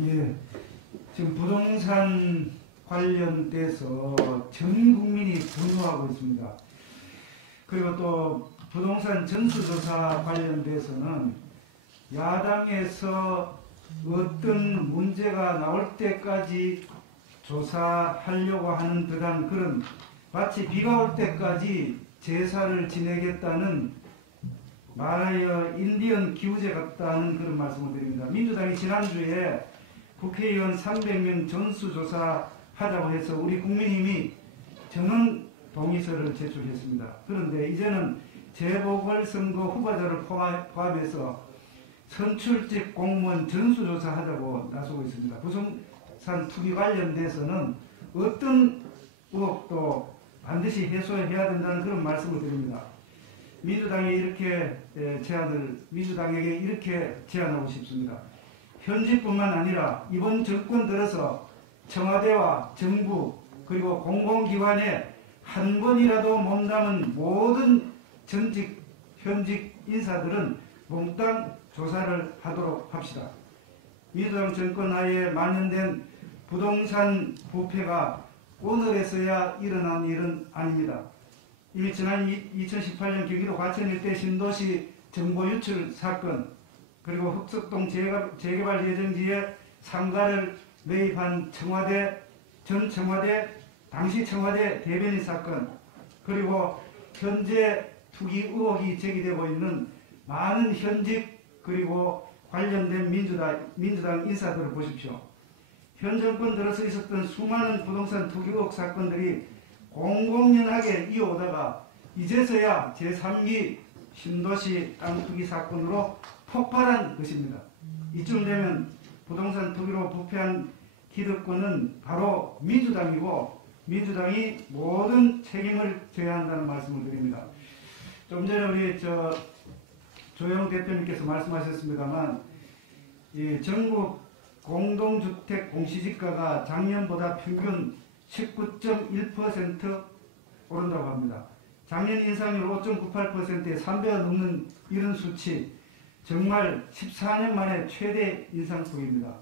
예, 지금 부동산 관련돼서 전 국민이 분노하고 있습니다. 그리고 또 부동산 전수조사 관련돼서는 야당에서 어떤 문제가 나올 때까지 조사하려고 하는 듯한 그런, 마치 비가 올 때까지 제사를 지내겠다는 말하여 인디언 기우제 같다는 그런 말씀을 드립니다. 민주당이 지난주에 국회의원 300명 전수조사 하자고 해서 우리 국민의힘이 전원 동의서를 제출했습니다. 그런데 이제는 재보궐선거 후보자를 포함해서 선출직 공무원 전수조사 하자고 나서고 있습니다. 부동산 투기 관련돼서는 어떤 의혹도 반드시 해소해야 된다는 그런 말씀을 드립니다. 민주당에게 이렇게 제안하고 싶습니다. 현직뿐만 아니라 이번 정권 들어서 청와대와 정부 그리고 공공기관에 한 번이라도 몸담은 모든 현직 인사들은 몽땅 조사를 하도록 합시다. 민주당 정권 하에 만연된 부동산 부패가 오늘에서야 일어난 일은 아닙니다. 이미 지난 2018년 경기도 과천 일대 신도시 정보 유출 사건, 그리고 흑석동 재개발 예정지에 상가를 매입한 당시 청와대 대변인 사건, 그리고 현재 투기 의혹이 제기되고 있는 많은 현직 그리고 관련된 민주당 인사들을 보십시오. 현 정권 들어서 있었던 수많은 부동산 투기 의혹 사건들이 공공연하게 이어오다가 이제서야 제3기 신도시 땅 투기 사건으로 폭발한 것입니다. 이쯤 되면 부동산 투기로 부패한 기득권은 바로 민주당이고 민주당이 모든 책임을 져야 한다는 말씀을 드립니다. 좀 전에 우리 조영 대표님께서 말씀하셨습니다만 전국 공동주택 공시지가가 작년보다 평균 19.1% 오른다고 합니다. 작년 인상률 5.98%에 3배가 넘는 이런 수치, 정말 14년 만에 최대 인상폭입니다.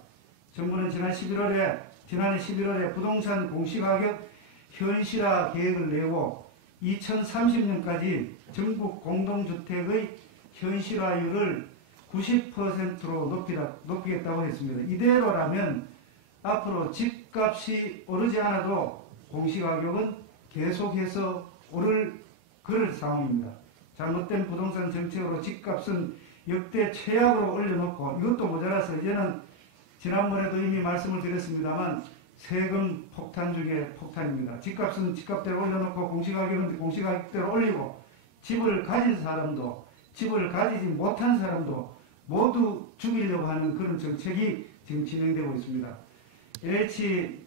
정부는 지난해 11월에 부동산 공시가격 현실화 계획을 내고 2030년까지 전국 공동주택의 현실화율을 90%로 높이겠다고 했습니다. 이대로라면 앞으로 집값이 오르지 않아도 공시가격은 계속해서 오를 그럴 상황입니다. 잘못된 부동산 정책으로 집값은 역대 최악으로 올려놓고 이것도 모자라서 이제는 지난번에도 이미 말씀을 드렸습니다만 세금 폭탄 중에 폭탄입니다. 집값은 집값대로 올려놓고 공시가격은 공시가격대로 올리고 집을 가진 사람도 집을 가지지 못한 사람도 모두 죽이려고 하는 그런 정책이 지금 진행되고 있습니다. LH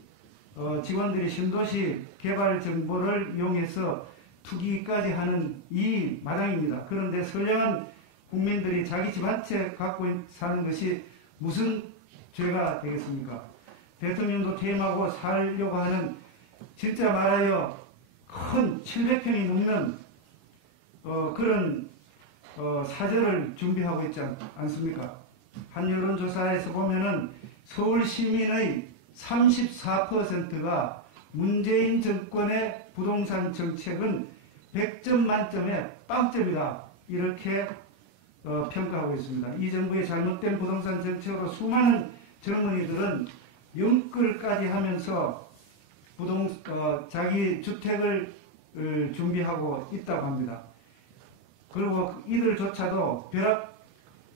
직원들이 신도시 개발 정보를 이용해서 투기까지 하는 이 마당입니다. 그런데 선량한 국민들이 자기 집 한 채 갖고 사는 것이 무슨 죄가 되겠습니까? 대통령도 퇴임하고 살려고 하는, 진짜 말하여 큰 700평이 넘는 그런 사저를 준비하고 있지 않습니까? 한 여론조사에서 보면은 서울 시민의 34%가 문재인 정권의 부동산 정책은 100점 만점에 빵점이다, 이렇게 평가하고 있습니다. 이 정부의 잘못된 부동산 정책으로 수많은 젊은이들은 영끌까지 하면서 자기 주택을 준비하고 있다고 합니다. 그리고 이들조차도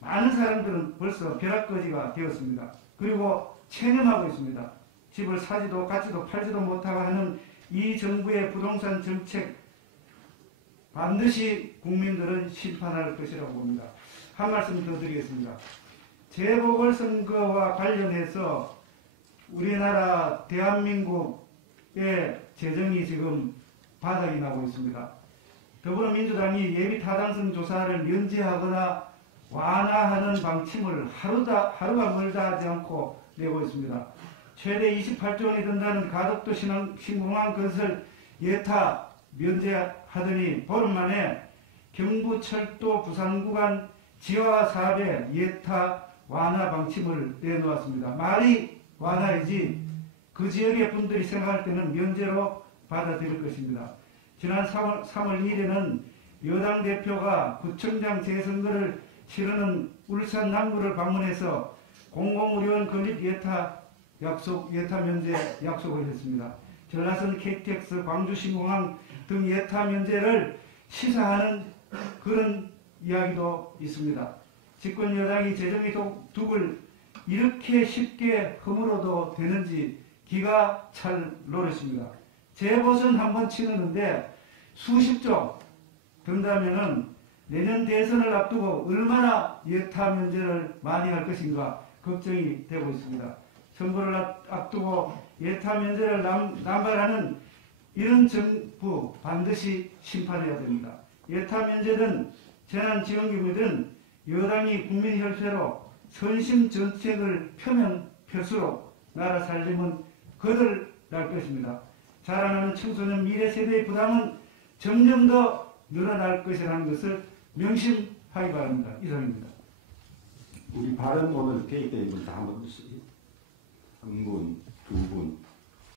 많은 사람들은 벌써 벼락거지가 되었습니다. 그리고 체념하고 있습니다. 집을 사지도 갖지도 팔지도 못하고 하는 이 정부의 부동산 정책 반드시 국민들은 심판할 것이라고 봅니다. 한 말씀 더 드리겠습니다. 재보궐선거와 관련해서 우리나라 대한민국의 재정이 지금 바닥이 나고 있습니다. 더불어민주당이 예비타당성 조사를 면제하거나 완화하는 방침을 하루가 멀다 하지 않고 내고 있습니다. 최대 28조 원이 든다는 가덕도 신공항 건설 예타 면제하더니 보름 만에 경부철도 부산구간 지하 사업에 예타 완화 방침을 내놓았습니다. 말이 완화이지 그 지역의 분들이 생각할 때는 면제로 받아들일 것입니다. 지난 3월 2일에는 여당 대표가 구청장 재선거를 치르는 울산 남구를 방문해서 공공의료원 건립 예타 면제 약속을 했습니다. 전라선 KTX, 광주신공항 등 예타 면제를 시사하는 그런 이야기도 있습니다. 집권 여당이 재정의 독을 이렇게 쉽게 허물어도 되는지 기가 찰 노릇입니다. 재보선 한번 치르는데 수십조 든다면은 내년 대선을 앞두고 얼마나 예타 면제를 많이 할 것인가 걱정이 되고 있습니다. 선거를 앞두고 예타 면제를 남발하는 이런 정부 반드시 심판해야 됩니다. 예타 면제든 재난지원금이든 여당이 국민혈세로 선심 정책을 펴면 펼수록 나라 살림은 거들날 것입니다. 자라나는 청소년 미래 세대의 부담은 점점 더 늘어날 것이라는 것을 명심하기 바랍니다. 이상입니다. 우리 발언 오늘 계획되어 있는 분 다 한 분, 두 분,